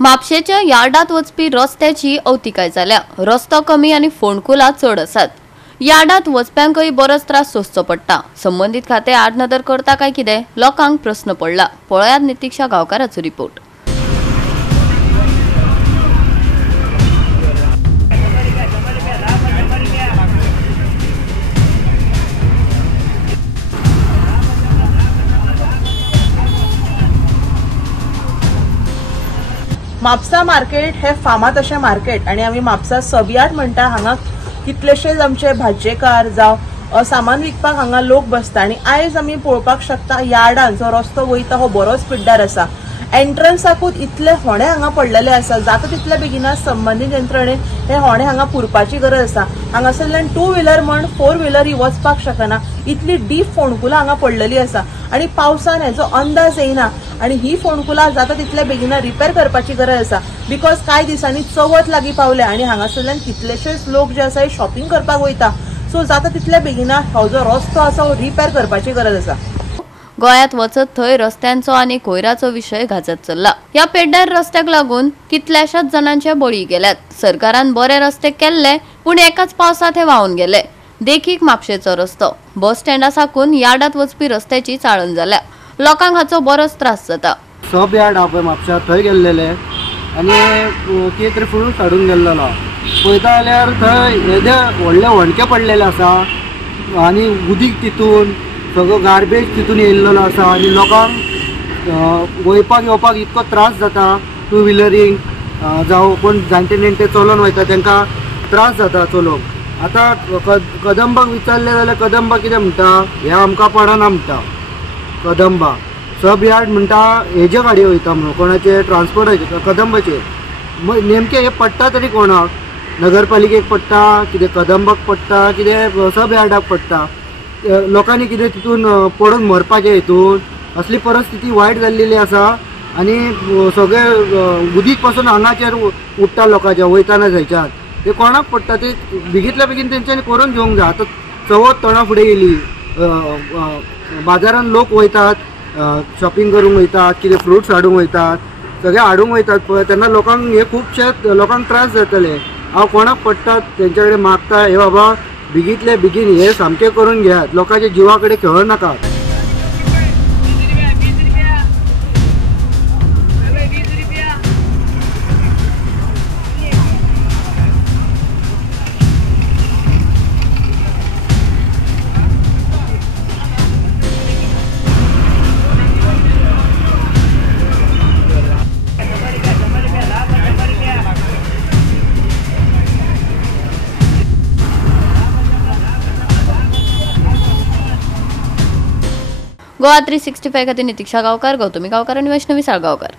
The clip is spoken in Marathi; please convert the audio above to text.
म्हापशेच्या यार्डात वचपी रस्त्याची अवतिकाय जाल्या। रस्तो कमी आणि फोंडकुलां चड आसात। यार्डात वचप्यांकय बरोच त्रास सोंसचो पडटा। संबंधित खाते आडनदर करता काय कितें लोकांक प्रश्न पडला। पळयात नितीक्षा गांवकाराचो रिपोर्ट। म्हापसा मार्केट हे फामाद अशें मार्केट आणि आमी म्हापसा सबयार्ड म्हणटा। हांगा कितलेशेच आमचे भाज्जेकार जावं सामान विकपाक हांगा लोक बसता आणि आयज आमी पळोवपाक शकता यार्डान जो रस्तो वयता हो बरोच पिड्ड्यार आसा। एंट्रन्साकूच इतले होणे हांगा पडलेले आसा, जाता तितले बेगिना संबंधीत यंत्रणेन हे होणे हांगा पुरपाची गरज आसा। हांगासरल्यान 2 व्हीलर म्हण 4 व्हीलर ही वचपाक शकना, इतली डीप फोंडकुलां हांगा पडलेली आसा आणि पावसान हेजो अंदाज येना आणि ही फोंडकुलां जाता तितले बेगिना रिपेर करपाची गरज आसा। बिकॉज कांय दिसांनी चवथ लागीं पावले आणि हांगासरल्यान कितलेशेच लोक जे आसा शॉपिंग करपाक वयता, सो जाता तितले बेगिना हो जो रस्तो आसा हो रिपेर करपाची गरज आसा। गोयात वचत थंय रस्त्यांचो आनी कोयराचो विशय गाजत चल्ला। ह्या पेड्ड्यार रस्त्याक लागून कितल्याशाच जणांचे बळी गेल्यात। सरकारान बरे रस्ते केल्ले पूण एकाच पावसात हे व्हांवून गेले। देखीक म्हापशेचो रस्तो बस स्टँडा साकून यार्डात वचपी रस्त्याची चाळण जाल्या। लोकांक हाचो बरोच त्रास जाता। सब यार्ड हांव म्हापशा थंय गेल्लेले आनी कितें तरी फ्रूट हाडून गेल्लो पळयता जाल्यार थंय येदे व्हडले होणके पडलेले आसा आनी उदीक तितून सगळो गार्बेज तितून येयल्लो आसा आनी लोकांक वयपाक येवपाक इतको त्रास जाता। 2 व्हिलरींग जावं कोण जाणटे नेणटे चलोन वयता तांकां त्रास जाता चलोवंक। आतां कदंबाक विचारलें जाल्यार कदंबा कितें म्हणटा, हें आमकां पडना म्हणटा। कदंबा सब यार्ड म्हणटा हेजे गाडी वयता म्हणून, कोणाचे ट्रान्सपोर्टाचे कदंबाचे। नेमके हे पडटा तरी कोणाक? नगरपालिकेक पडटा, कितें कदंबाक पडटा, कितें सब यार्डाक पडटा? लोकांनी कितें तितून पडून मरपाचें हितून? असली परिस्थिती वायट जाल्लेली आसा आनी सगळे उदीक पासून हांगाचेर उडटा लोकांच्या वयताना थंयच्यान। ते कोणाक पडटा ते बेगीतल्या बेगीन तेंच्यांनी करून घेवंक जाय। आतां चवथ तोंडा फुडें येयली, बाजारान लोक वयतात, शॉपिंग करूंक वयतात, कितें फ्रुट्स हाडूंक वयतात, सगळे हाडूंक वयतात पळय, तेन्ना लोकांक हे खुबशे लोकांक त्रास जातले। हांव कोणाक पडटात तेंच्या कडेन मागता, हे बाबा बेगीतले बेगीन हे सामकें करून घेयात, लोकांच्या जिवा कडेन खेळू नाकात। गोवा 365 खातीर नितीक्षा गांवकार, गौतमी गांवकार आणि वैष्णवी साळगांवकार।